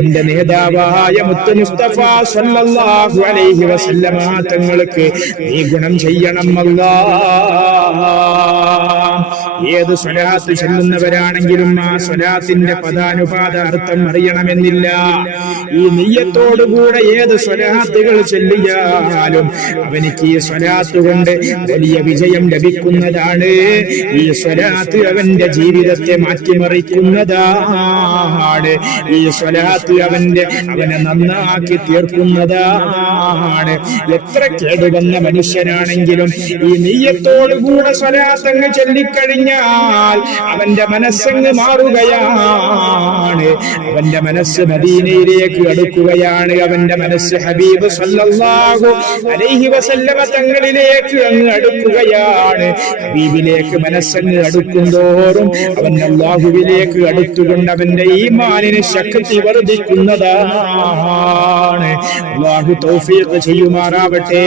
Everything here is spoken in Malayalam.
എന്റെ നേതാവായ മുത്ത് മുസ്തഫ സല്ലല്ലാഹു അലൈഹി വസല്ലമ തങ്ങൾക്ക് നീ ഗുണം ചെയ്യണം അല്ലാഹ്. ഏത് സ്വലാത്ത് ചൊല്ലുന്നവരാണെങ്കിലും ആ സ്വലാത്തിന്റെ പദാനുപാത അർത്ഥം അറിയണമെന്നില്ല. ഈ നിയ്യത്തോടുകൂടെ ഏത് സ്വലാത്തുകൾ ചൊല്ലിയാലും അവനിക്ക് ഈ സ്വലാത്ത് കൊണ്ട് വലിയ വിജയം ലഭിക്കുന്നതാണ്. ഈ സ്വലാത്ത് അവന്റെ ജീവിതത്തെ മാറ്റിമറിക്കുന്നതാണ്. ഈ സ്വലാത്ത് അവനെ നന്നാക്കി തീർക്കുന്നതാണ്. എത്ര കേടുവന്ന മനുഷ്യനാണെങ്കിലും ഈ നിയ്യത്തോടുകൂടെ സ്വലാത്തങ്ങ് ചൊല്ലിക്കഴിഞ്ഞാൽ അവന്റെ മനസ്സങ്ങ് മാറുകയാണ്. അവന്റെ മനസ്സ് മദീനയിലേക്ക് അടുക്കുകയാണ്. അവന്റെ മനസ്സ് ഹബീബ് സല്ലല്ലാഹു അലൈഹി വസല്ലമ തങ്ങളിലേക്ക് അങ്ങ് അടുക്കുകയാണ്. ഹബീബിലേക്ക് മനസ്സങ്ങ് അടുക്കുന്തോറും അവൻ അല്ലാഹുവിലേക്ക് അടുത്തുകൊണ്ട് അവന്റെ ഈമാനിന് ശക്തി വർദ്ധിക്കുന്നതാണ്. അല്ലാഹു തൗഫീഖ് ചെയ്യുമാറാവട്ടെ.